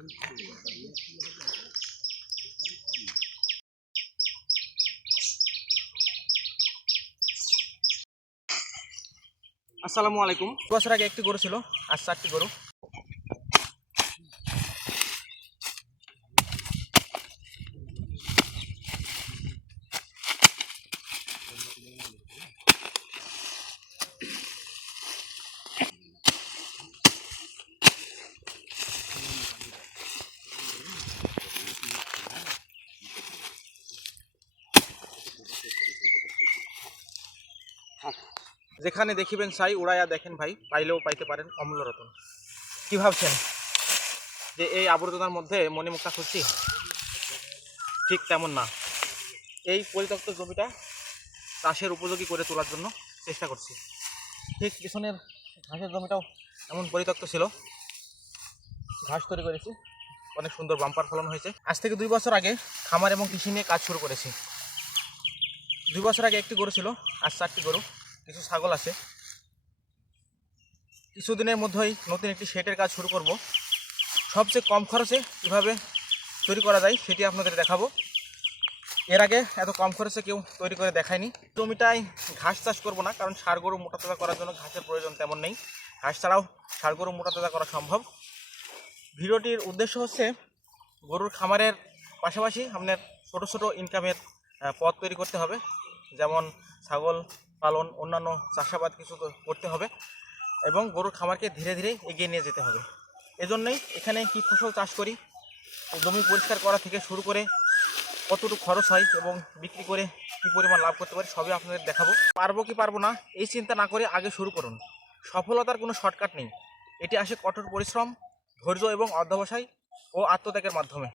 আসসালামু আলাইকুম। 2 বছর আগে একটি গরু ছিল, আজ 4টি গরু। যেখানে দেখিবেন ছাই উড়াইয়া দেখেন ভাই, পাইলেও পাইতে পারেন অমূল্য রতন। কি ভাবছেন যে এই আবর্জনার মধ্যে মণিমুক্তা খুঁজছি? ঠিক তেমন না। এই পরিত্যক্ত জমিটা চাষের উপযোগী করে তোলার জন্য চেষ্টা করছি। ঠিক পিছনের ঘাসের জমিটাও এমন পরিত্যক্ত ছিল, ঘাস তৈরি করেছি, অনেক সুন্দর বাম্পার ফলন হয়েছে। আজ থেকে 2 বছর আগে খামার এবং কৃষি নিয়ে কাজ শুরু করেছি। 2 বছর আগে একটি গরু ছিল, আজ 4টি গরু, কিছু ছাগল আছে। কিছুদিনের মধ্যেই নতুন একটি শেডের কাজ শুরু করব। সবচেয়ে কম খরচে কীভাবে তৈরি করা যায় সেটি আপনাদের দেখাবো। এর আগে এত কম খরচে কেউ তৈরি করে দেখায়নি। জমিটায় ঘাস চাষ করব না, কারণ ষাঁড় গরু মোটা তাজা করার জন্য ঘাসের প্রয়োজন তেমন নেই। ঘাস ছাড়াও ষাঁড় গরু মোটা তাজা করা সম্ভব। ভিডিওটির উদ্দেশ্য হচ্ছে গরুর খামারের পাশাপাশি আপনার ছোটো ছোটো ইনকামের পথ তৈরি করতে হবে, যেমন ছাগল পালন, অন্যান্য চাষাবাদ কিছু করতে হবে এবং গরুর খামারকে ধীরে ধীরে এগিয়ে নিয়ে যেতে হবে। এজন্যই এখানে কী ফসল চাষ করি, জমি পরিষ্কার করা থেকে শুরু করে কতটুকু খরচ হয় এবং বিক্রি করে কী পরিমাণ লাভ করতে পারি সবই আপনাদের দেখাবো। পারবো কি পারবো না এই চিন্তা না করে আগে শুরু করুন। সফলতার কোনো শর্টকাট নেই, এটি আসে কঠোর পরিশ্রম, ধৈর্য এবং অধ্যবসায় ও আত্মত্যাগের মাধ্যমে।